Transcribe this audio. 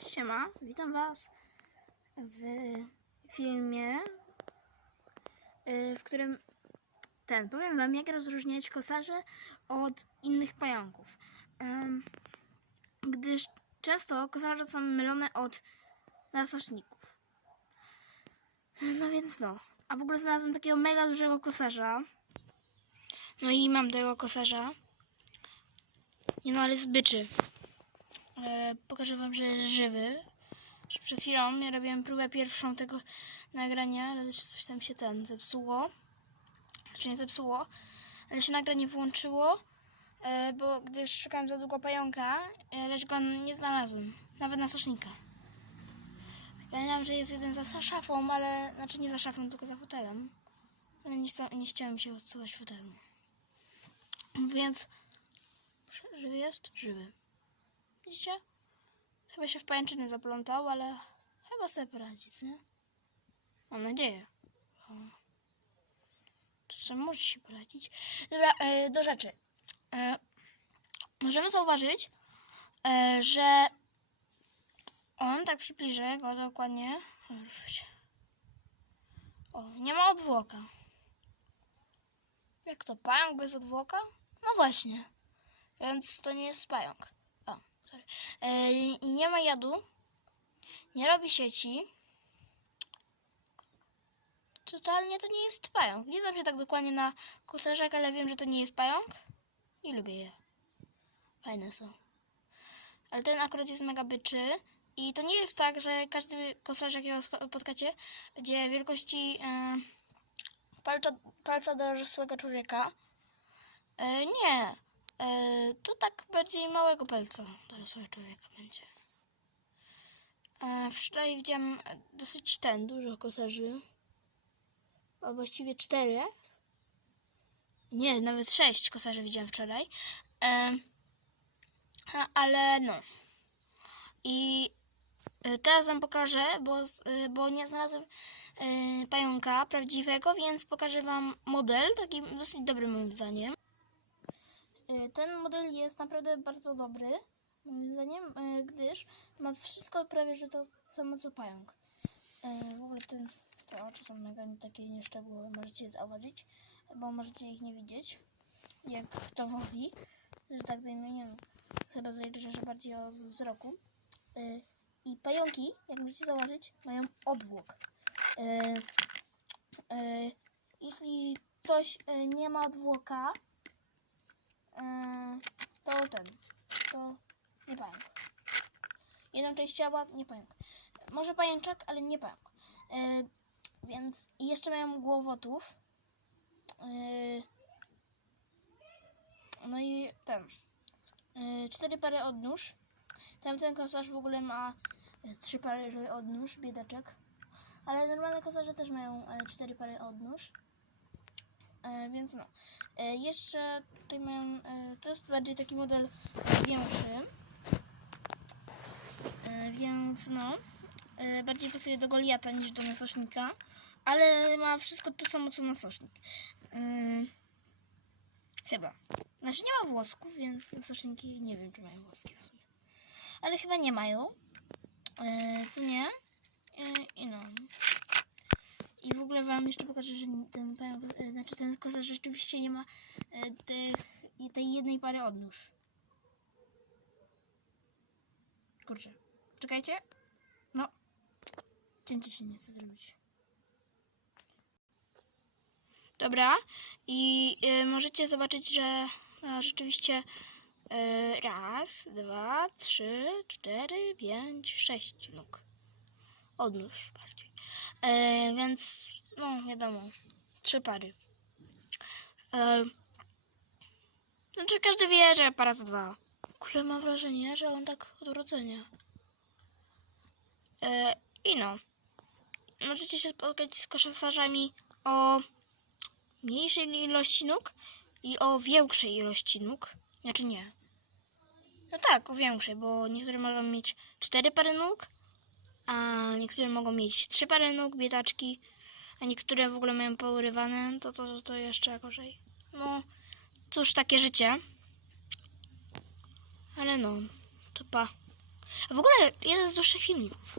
Siema, witam Was w filmie, y, w którym ten, powiem Wam, jak rozróżniać kosarze od innych pająków. Gdyż często kosarze są mylone od nasoczników. No więc no. A w ogóle znalazłem takiego mega dużego kosarza. No i mam tego kosarza. Nie no, ale jest E, pokażę wam, że jest żywy. Przed chwilą ja robiłem próbę pierwszą tego nagrania, ale coś tam się ten zepsuło. Znaczy nie zepsuło, ale się nagranie włączyło, e, bo gdyż szukałem za długo pająka, e, lecz go nie znalazłem. Nawet na socznika. Pamiętam, że jest jeden za szafą, ale znaczy nie za szafą, tylko za fotelem. Ale nie, nie chciałem się odsuwać fotelu. Więc żywy jest? Żywy. Widzicie? Chyba się w pajęczyny zaplątał, ale chyba sobie poradzi, nie? Mam nadzieję. O. Czasem może się poradzić. Dobra, e, do rzeczy. E, możemy zauważyć, e, że on, tak przybliżę go dokładnie. O, nie ma odwłoka. Jak to, pająk bez odwłoka? No właśnie. Więc to nie jest pająk. E, nie ma jadu. Nie robi sieci. Totalnie to nie jest pająk. Nie znam się tak dokładnie na kocerzach, ale wiem, że to nie jest pająk. I lubię je. Fajne są. Ale ten akurat jest mega byczy. I to nie jest tak, że każdy kocerz, jakiego spotkacie, będzie wielkości e, palca, palca dorosłego człowieka. E, nie. E, tak bardziej małego palca dorosłego człowieka będzie. E, wczoraj widziałam dosyć ten, dużo kosarzy. A właściwie cztery. Nie, nawet sześć kosarzy widziałam wczoraj. E, ale no. I e, teraz wam pokażę, bo, e, bo nie znalazłem e, pająka prawdziwego, więc pokażę wam model, taki dosyć dobry moim zdaniem. E, Ten model jest naprawdę bardzo dobry, moim zdaniem, e, gdyż ma wszystko prawie, że to samo co pająk. E, W ogóle ten, te oczy są mega takie nieszczegółowe, możecie je zauważyć, bo możecie ich nie widzieć, jak kto woli, że tak zajmie, chyba zależy, że bardziej o wzroku. I pająki, jak możecie zauważyć, mają odwłok. Jeśli coś nie ma odwłoka, Yy, to ten, to nie pająk. Jedną część ciała, nie pająk. Może pajęczak, ale nie pająk. Yy, więc i jeszcze mają głowotów. Yy, no i ten. Yy, cztery pary odnóż. Tamten kosarz w ogóle ma yy, trzy pary odnóż, biedaczek. Ale normalne kosarze też mają yy, cztery pary odnóż. E, więc no. E, jeszcze tutaj mają. E, to jest bardziej taki model większy. Więc no. Bardziej pasuje do Goliata niż do nasosznika. Ale ma wszystko to samo co nasosznik. E, chyba. Znaczy nie ma włosków, więc nasoszniki nie wiem, czy mają włoski w sumie. Ale chyba nie mają. Co nie? I no. Ogóle wam jeszcze pokażę, że ten pająk, e, znaczy ten kozar rzeczywiście nie ma e, tych, tej jednej pary odnóż. Kurczę. Czekajcie. No. Cięcie się nie chce zrobić. Dobra. I e, możecie zobaczyć, że e, rzeczywiście e, raz, dwa, trzy, cztery, pięć, sześć nóg. Odnóż bardziej. E, więc, no wiadomo, trzy pary. E, znaczy każdy wie, że para to dwa. W mam wrażenie, że on tak od urodzenia. E, I no. Możecie się spotkać z koszasarzami o mniejszej ilości nóg i o większej ilości nóg. Znaczy nie. No tak, o większej, bo niektóre mogą mieć cztery pary nóg, a niektóre mogą mieć trzy pary nóg, biedaczki, a niektóre w ogóle mają pourywane, to, to, to jeszcze gorzej. No, cóż, takie życie. Ale no, to pa. A w ogóle jeden z dłuższych filmików.